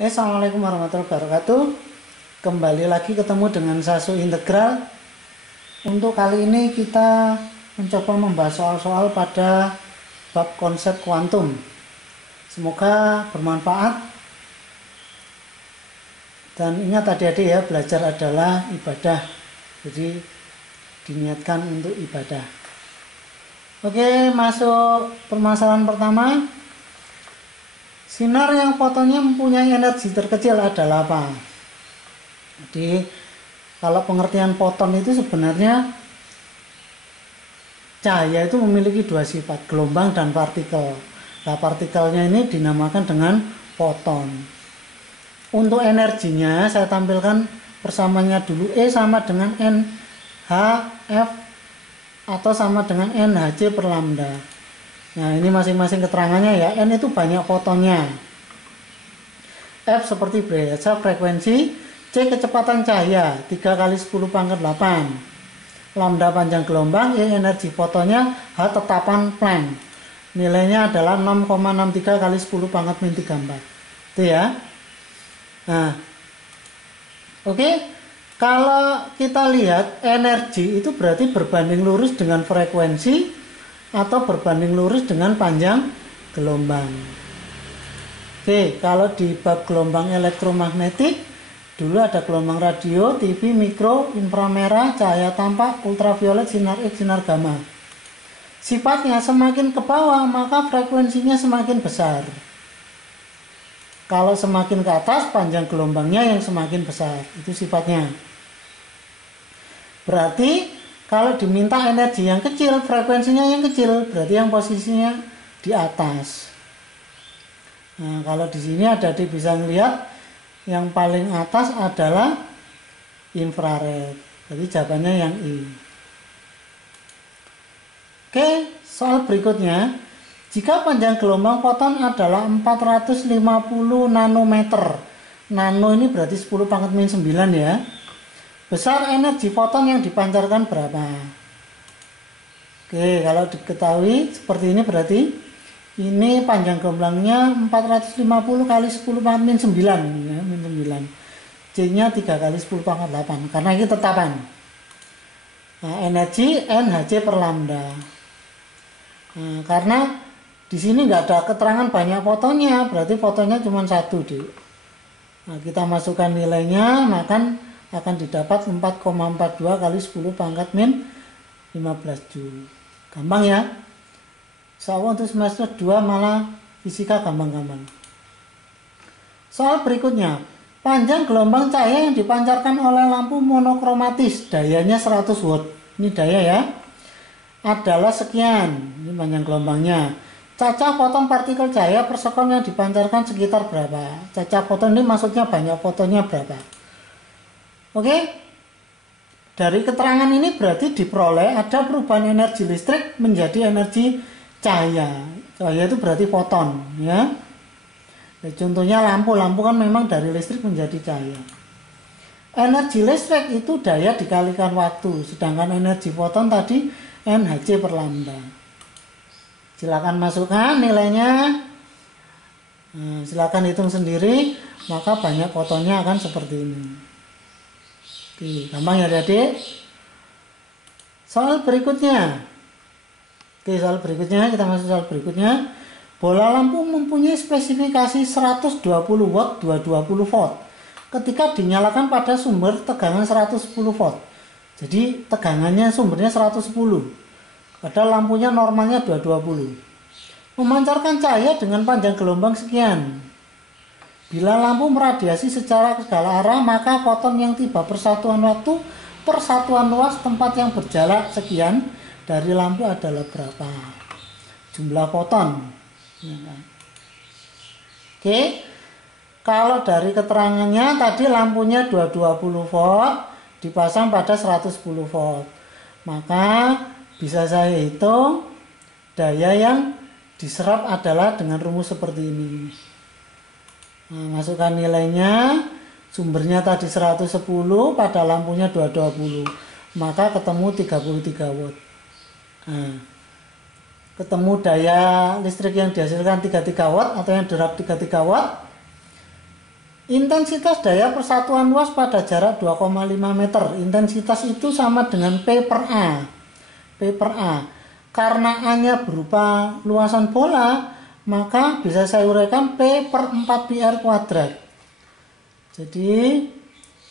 Assalamualaikum warahmatullahi wabarakatuh. Kembali lagi ketemu dengan Sasu Integral. Untuk kali ini kita mencoba membahas soal-soal pada bab konsep kuantum. Semoga bermanfaat. Dan ingat adik-adik ya, belajar adalah ibadah. Jadi diniatkan untuk ibadah. Oke, masuk permasalahan pertama. Sinar yang fotonnya mempunyai energi terkecil adalah apa? Jadi kalau pengertian foton itu sebenarnya cahaya itu memiliki dua sifat, gelombang dan partikel. Nah, partikelnya ini dinamakan dengan foton. Untuk energinya saya tampilkan persamaannya dulu. E sama dengan NHF atau sama dengan NHC per lambda. Nah, ini masing-masing keterangannya ya. N itu banyak fotonnya. F seperti biasa frekuensi, C kecepatan cahaya 3 kali 10 pangkat 8. Lambda panjang gelombang, E energi fotonnya, H tetapan Planck. Nilainya adalah 6,63 kali 10 pangkat min 34. Itu ya. Nah, oke. Kalau kita lihat energi itu berarti berbanding lurus dengan frekuensi atau berbanding lurus dengan panjang gelombang. Oke, kalau di bab gelombang elektromagnetik, dulu ada gelombang radio, TV, mikro, inframerah, cahaya tampak, ultraviolet, sinar X, sinar gamma. Sifatnya semakin ke bawah, maka frekuensinya semakin besar. Kalau semakin ke atas, panjang gelombangnya yang semakin besar. Itu sifatnya. Berarti kalau diminta energi yang kecil, frekuensinya yang kecil, berarti yang posisinya di atas. Nah, kalau di sini adik bisa melihat yang paling atas adalah infrared. Jadi jawabannya yang I. Oke, soal berikutnya. Jika panjang gelombang foton adalah 450 nanometer. Nano ini berarti 10 pangkat min 9 ya. Besar energi foton yang dipancarkan berapa? Oke, kalau diketahui seperti ini berarti ini panjang gelombangnya 450 kali 10 pangkat min 9 ya, min 9. C-nya 3 kali 10 pangkat 8 karena ini tetapan. Nah, energi NHC per lambda. Nah, karena di sini nggak ada keterangan banyak fotonnya, berarti fotonnya cuma satu deh. Nah, kita masukkan nilainya, maka akan didapat 4,42 kali 10 pangkat min 15 Joule. Gampang ya. Soal untuk semester 2 malah fisika gampang-gampang. Soal berikutnya. Panjang gelombang cahaya yang dipancarkan oleh lampu monokromatis, dayanya 100 watt. Ini daya ya. Adalah sekian. Ini panjang gelombangnya. Cacah foton partikel cahaya per sekon yang dipancarkan sekitar berapa? Cacah foton ini maksudnya banyak fotonnya berapa? Oke, dari keterangan ini berarti diperoleh ada perubahan energi listrik menjadi energi cahaya. Cahaya itu berarti foton, ya. Contohnya lampu kan memang dari listrik menjadi cahaya. Energi listrik itu daya dikalikan waktu, sedangkan energi foton tadi NHC per lambda. Silakan masukkan nilainya. Nah, silakan hitung sendiri, maka banyak fotonnya akan seperti ini. Oke, gampang ya adik. Soal berikutnya. Oke, soal berikutnya kita masuk soal berikutnya. Bola lampu mempunyai spesifikasi 120 watt 220 volt. Ketika dinyalakan pada sumber tegangan 110 volt. Jadi tegangannya sumbernya 110. Padahal lampunya normalnya 220. Memancarkan cahaya dengan panjang gelombang sekian. Bila lampu meradiasi secara ke segala arah, maka foton yang tiba persatuan waktu, persatuan luas tempat yang berjarak sekian dari lampu adalah berapa? Jumlah foton. Oke. Kalau dari keterangannya tadi lampunya 220 volt dipasang pada 110 volt. Maka bisa saya hitung daya yang diserap adalah dengan rumus seperti ini. Nah, masukkan nilainya, sumbernya tadi 110 pada lampunya 220, maka ketemu 33 watt. Nah, ketemu daya listrik yang dihasilkan 33 watt atau yang derap 33 watt. Intensitas daya persatuan luas pada jarak 2,5 meter. Intensitas itu sama dengan P per A. P per A. Karena A-nya berupa luasan bola, maka bisa saya uraikan P per 4 pi r kuadrat. Jadi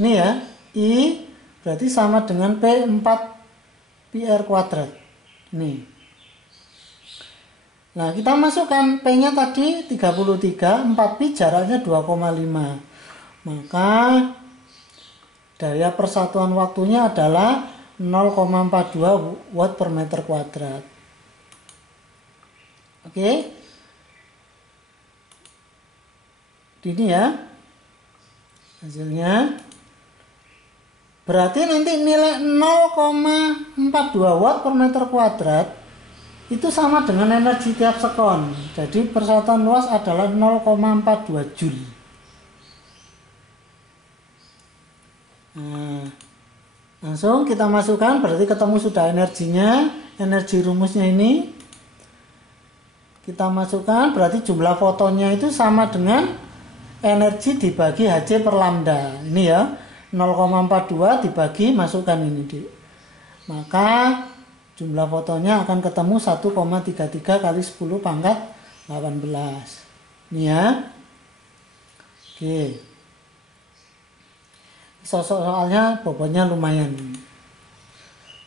ini ya, I berarti sama dengan P 4 pi r kuadrat. Nih. Nah, kita masukkan P-nya tadi 33, 4 pi jaraknya 2,5. Maka daya persatuan waktunya adalah 0,42 watt per meter kuadrat. Oke. Ini ya. Hasilnya. Berarti nanti nilai 0,42 watt per meter kuadrat itu sama dengan energi tiap sekon. Jadi persatuan luas adalah 0,42 joule. Nah, langsung kita masukkan, berarti ketemu sudah energinya, energi rumusnya ini. Kita masukkan, berarti jumlah fotonnya itu sama dengan energi dibagi Hc per lambda. Ini ya, 0,42 dibagi, masukkan ini. Maka jumlah fotonnya akan ketemu 1,33 kali 10 pangkat 18. Ini ya. Oke. Soalnya bobotnya lumayan.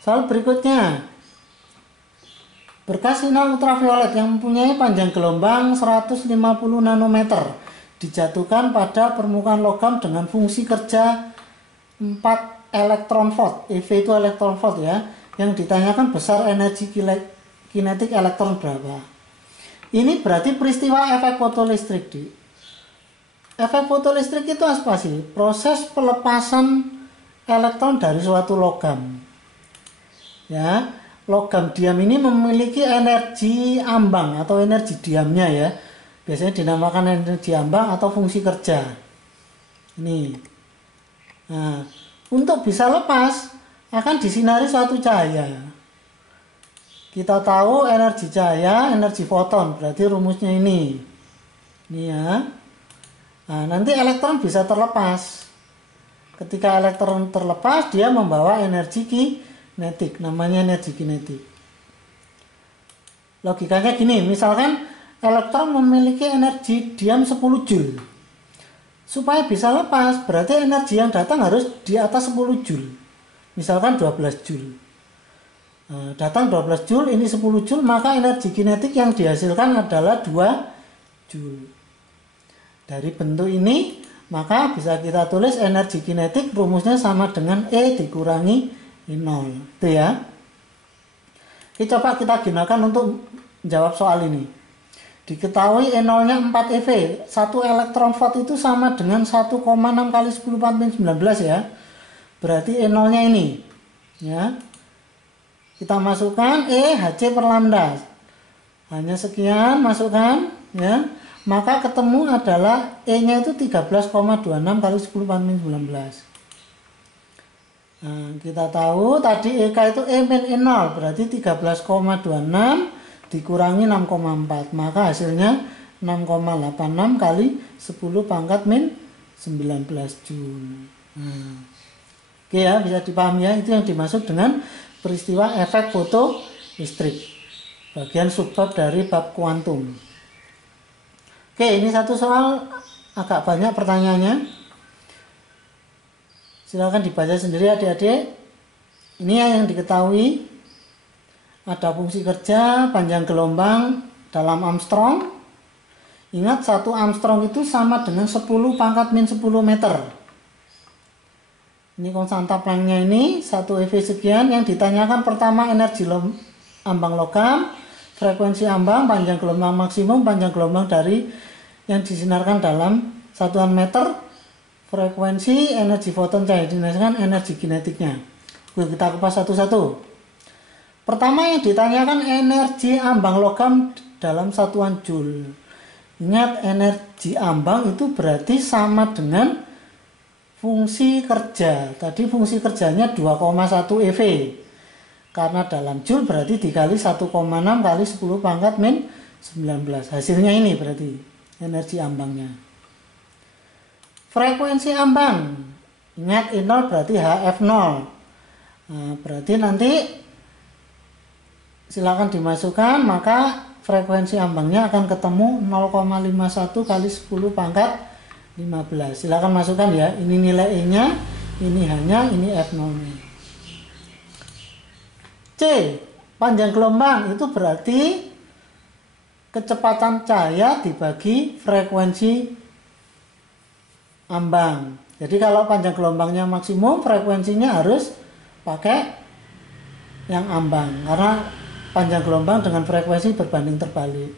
Soal berikutnya. Berkas sinar ultraviolet yang mempunyai panjang gelombang 150 nanometer dijatuhkan pada permukaan logam dengan fungsi kerja 4 elektron volt. EV itu elektron volt ya. Yang ditanyakan besar energi kinetik elektron berapa. Ini berarti peristiwa efek fotolistrik. Efek fotolistrik itu apa sih? Proses pelepasan elektron dari suatu logam. Ya, logam diam ini memiliki energi ambang atau energi diamnya ya. Biasanya dinamakan energi ambang atau fungsi kerja. Ini. Nah, untuk bisa lepas akan disinari suatu cahaya. Kita tahu energi cahaya, energi foton, berarti rumusnya ini. Ini ya. Nah, nanti elektron bisa terlepas. Ketika elektron terlepas, dia membawa energi kinetik, namanya energi kinetik. Logikanya gini, misalkan elektron memiliki energi diam 10 joule. Supaya bisa lepas, berarti energi yang datang harus di atas 10 joule. Misalkan 12 joule. Nah, datang 12 joule, ini 10 joule, maka energi kinetik yang dihasilkan adalah 2 joule. Dari bentuk ini, maka bisa kita tulis energi kinetik rumusnya sama dengan E dikurangi I0. Itu ya. Oke, coba kita gunakan untuk menjawab soal ini. Diketahui E0-nya 4 eV. 1 elektron volt itu sama dengan 1,6 kali 10 14 19 ya. Berarti E0-nya ini. Ya. Kita masukkan E Hc per lambda. Hanya sekian, masukkan ya. Maka ketemu adalah E-nya itu 13,26 kali 10 14 19. Nah, kita tahu tadi EK itu E min E0 berarti 13,26 dikurangi 6,4. Maka hasilnya 6,86 kali 10 pangkat min 19 joule. Nah. Oke ya, bisa dipahami ya, itu yang dimaksud dengan peristiwa efek fotolistrik. Bagian subbab dari bab kuantum. Oke, ini satu soal agak banyak pertanyaannya. Silakan dibaca sendiri adik-adik. Ini yang diketahui. Ada fungsi kerja, panjang gelombang dalam Armstrong. Ingat 1 Armstrong itu sama dengan 10 pangkat min 10 meter. Ini konstanta Planck-nya ini 1 eV sekian. Yang ditanyakan pertama energi ambang logam, frekuensi ambang, panjang gelombang maksimum, panjang gelombang dari yang disinarkan dalam satuan meter, frekuensi, energi foton cahaya dihasilkan, energi kinetiknya. Oke, kita kupas satu-satu. Pertama yang ditanyakan energi ambang logam dalam satuan joule. Ingat energi ambang itu berarti sama dengan fungsi kerja. Tadi fungsi kerjanya 2,1 eV. Karena dalam joule berarti dikali 1,6 kali 10 pangkat min 19. Hasilnya ini berarti energi ambangnya. Frekuensi ambang. Ingat E0 berarti HF0. Nah, berarti nanti silakan dimasukkan, maka frekuensi ambangnya akan ketemu 0,51 kali 10 pangkat 15. Silakan masukkan ya. Ini nilai E-nya, ini H-nya, ini F0-nya. C, panjang gelombang itu berarti kecepatan cahaya dibagi frekuensi ambang. Jadi kalau panjang gelombangnya maksimum, frekuensinya harus pakai yang ambang, karena panjang gelombang dengan frekuensi berbanding terbalik.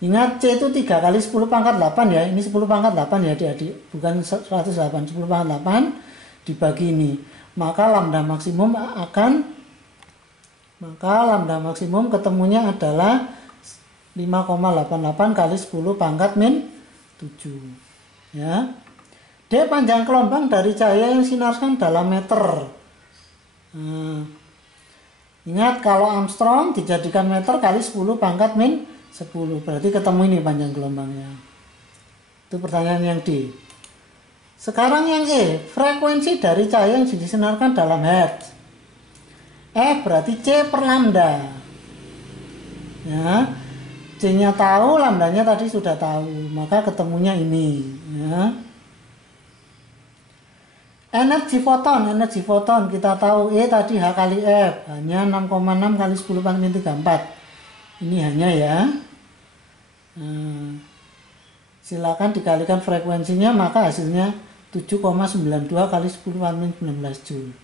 Ingat C itu 3 kali 10 pangkat 8 ya. Ini 10 pangkat 8 ya adik-adik, bukan 108. 10 pangkat 8 dibagi ini. Maka lambda maksimum ketemunya adalah 5,88 kali 10 pangkat min 7. Ya. D, panjang gelombang dari cahaya yang sinarkan dalam meter. Nah, ingat kalau Armstrong dijadikan meter kali 10 pangkat min 10. Berarti ketemu ini panjang gelombangnya. Itu pertanyaan yang D. Sekarang yang E, frekuensi dari cahaya yang disinarkan dalam hertz. E berarti C per lambda. Ya. C-nya tahu, lambdanya tadi sudah tahu. Maka ketemunya ini. Ya. Energi foton kita tahu E tadi H kali F, hanya 6,6 kali 10 pangkat min 34. Ini hanya ya. Nah, silakan dikalikan frekuensinya, maka hasilnya 7,92 kali 10 pangkat min 19 Joule.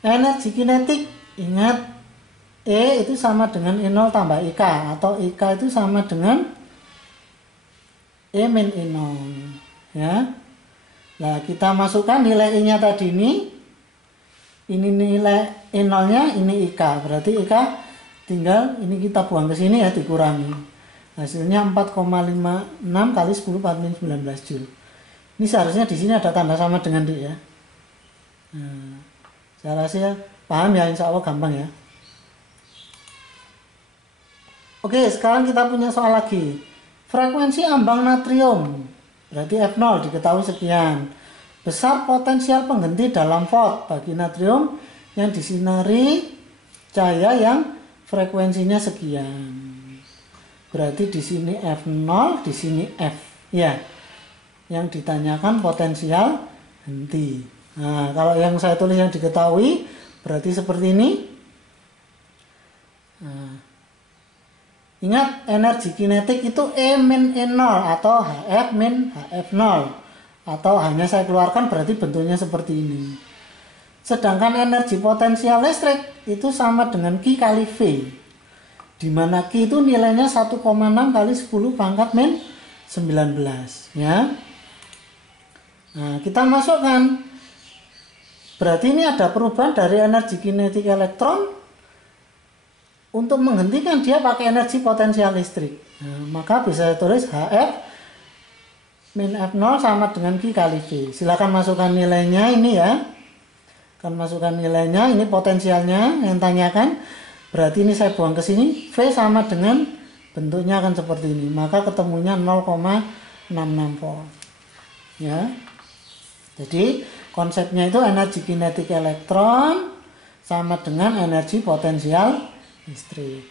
Energi kinetik, ingat E itu sama dengan E0 tambah IK, atau IK itu sama dengan E min E0. Ya. Nah, kita masukkan nilai I-nya tadi ini nilai E0-nya, ini IK. Berarti IK tinggal ini kita buang ke sini ya, dikurangi. Hasilnya 4,56 kali 10 pangkat min 19 Joule. Ini seharusnya di sini ada tanda sama dengan D ya. Nah, saya rasa paham ya, insya Allah gampang ya. Oke, sekarang kita punya soal lagi. Frekuensi ambang natrium. Berarti F0 diketahui sekian. Besar potensial pengganti dalam volt bagi natrium yang disinari cahaya yang frekuensinya sekian. Berarti di sini F0, di sini F. Ya. Yang ditanyakan potensial henti. Nah, kalau yang saya tulis yang diketahui berarti seperti ini. Nah, ingat, energi kinetik itu E min E0 atau HF min HF0. Atau hanya saya keluarkan berarti bentuknya seperti ini. Sedangkan energi potensial listrik itu sama dengan Q kali V. Di mana Q itu nilainya 1,6 kali 10 pangkat min 19. Ya. Nah, kita masukkan. Berarti ini ada perubahan dari energi kinetik elektron untuk menghentikan dia pakai energi potensial listrik. Nah, maka bisa tulis HF min F0 sama dengan Q kali V. Silakan masukkan nilainya ini ya. Akan masukkan nilainya, ini potensialnya yang tanyakan. Berarti ini saya buang ke sini, V sama dengan bentuknya akan seperti ini. Maka ketemunya 0,66 volt. Ya. Jadi konsepnya itu energi kinetik elektron sama dengan energi potensial listrik.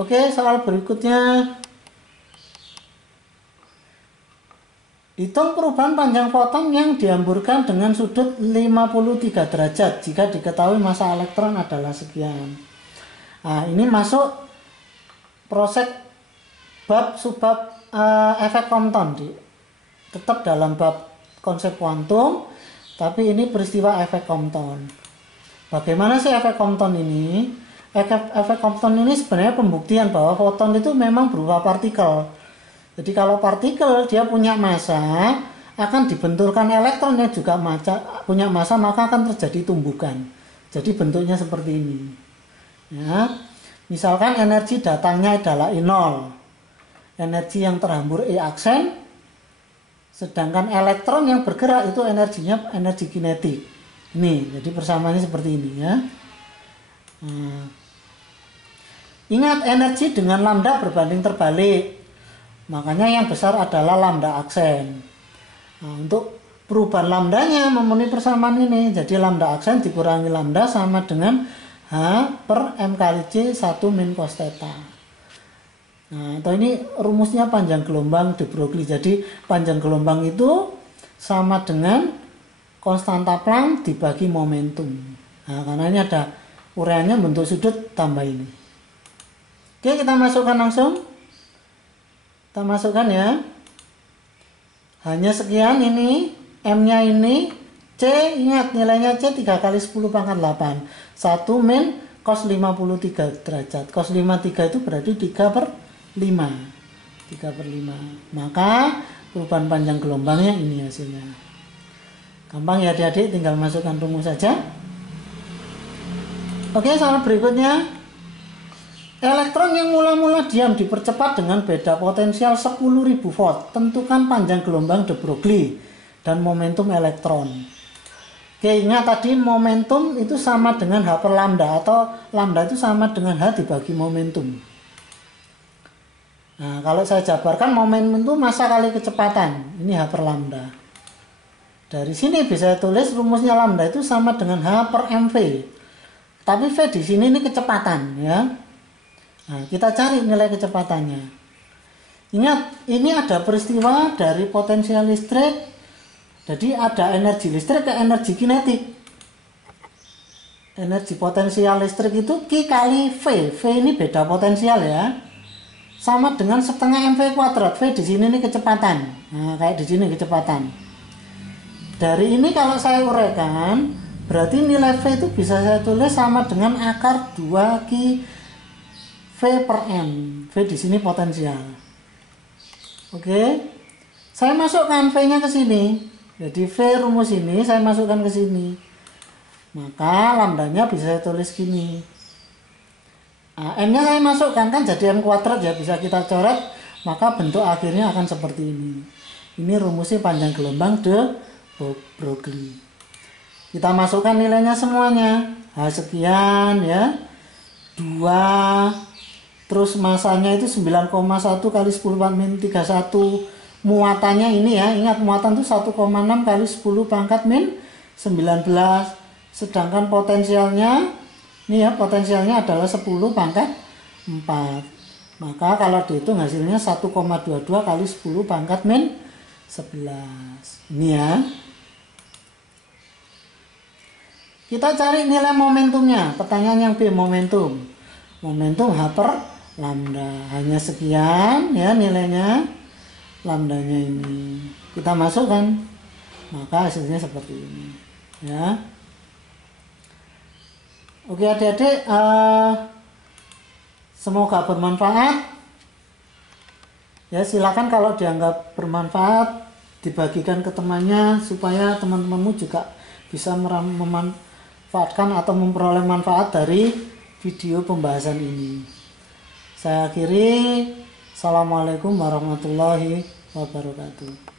Oke, soal berikutnya. Hitung perubahan panjang foton yang dihamburkan dengan sudut 53 derajat jika diketahui massa elektron adalah sekian. Nah, ini masuk proses bab subbab efek Compton. Tetap dalam bab konsep kuantum, tapi ini peristiwa efek Compton. Bagaimana sih efek Compton ini? Efek Compton ini sebenarnya pembuktian bahwa foton itu memang berupa partikel. Jadi kalau partikel dia punya massa, akan dibenturkan elektron yang juga punya massa, maka akan terjadi tumbukan. Jadi bentuknya seperti ini. Ya. Misalkan energi datangnya adalah I0. Energi yang terhambur E aksen. Sedangkan elektron yang bergerak itu energinya energi kinetik. Ini, jadi persamaannya seperti ini ya. Nah. Ingat, energi dengan lambda berbanding terbalik. Makanya yang besar adalah lambda aksen. Nah, untuk perubahan lambdanya memenuhi persamaan ini. Jadi lambda aksen dikurangi lambda sama dengan H per M kali C 1 min cos theta. Nah, atau ini rumusnya panjang gelombang de Broglie. Jadi panjang gelombang itu sama dengan konstanta Planck dibagi momentum. Nah, karena ini ada uraiannya bentuk sudut tambah ini. Oke, kita masukkan langsung. Kita masukkan ya. Hanya sekian ini, M-nya ini, C, ingat nilainya C 3 kali 10 pangkat 8. 1 min cos 53 derajat. Cos 53 itu berarti 3 per 5. 3 per 5. Maka perubahan panjang gelombangnya ini hasilnya. Gampang ya adik-adik, tinggal masukkan rumus saja. Oke, soal berikutnya. Elektron yang mula-mula diam dipercepat dengan beda potensial 10.000 volt. Tentukan panjang gelombang de Broglie dan momentum elektron. Oke, ingat tadi momentum itu sama dengan H per lambda, atau lambda itu sama dengan H dibagi momentum. Nah, kalau saya jabarkan momentum itu massa kali kecepatan. Ini H per lambda. Dari sini bisa tulis rumusnya lambda itu sama dengan H per mv. Tapi V di sini ini kecepatan ya. Nah, kita cari nilai kecepatannya. Ingat, ini ada peristiwa dari potensial listrik. Jadi ada energi listrik ke energi kinetik. Energi potensial listrik itu Q kali V. V ini beda potensial ya. Sama dengan setengah mv kuadrat. V di sini ini kecepatan. Nah, kayak di sini kecepatan. Dari ini kalau saya uraikan, berarti nilai V itu bisa saya tulis sama dengan akar 2 Q V per M. V di sini potensial. Oke. Saya masukkan V-nya ke sini. Jadi V rumus ini saya masukkan ke sini. Maka lambdanya bisa saya tulis gini. Nah, M-nya saya masukkan kan jadi M kuadrat ya, bisa kita coret. Maka bentuk akhirnya akan seperti ini. Ini rumusnya panjang gelombang de Broglie. Kita masukkan nilainya semuanya. H sekian ya. 2. Terus masanya itu 9,1 kali 10 min 31. Muatannya ini ya, ingat muatan itu 1,6 kali 10 pangkat min 19. Sedangkan potensialnya, ini ya potensialnya adalah 10 pangkat 4. Maka kalau dihitung hasilnya 1,22 kali 10 pangkat min 11. Ini ya. Kita cari nilai momentumnya. Pertanyaan yang B, momentum. Momentum H per lambda. Hanya sekian ya nilainya. Lambdanya ini. Kita masukkan. Maka hasilnya seperti ini. Ya. Oke adik-adik. Semoga bermanfaat. Ya silakan kalau dianggap bermanfaat. Dibagikan ke temannya. Supaya teman-temanmu juga bisa memanfaatkan atau memperoleh manfaat dari video pembahasan ini. Saya akhiri. Assalamualaikum warahmatullahi wabarakatuh.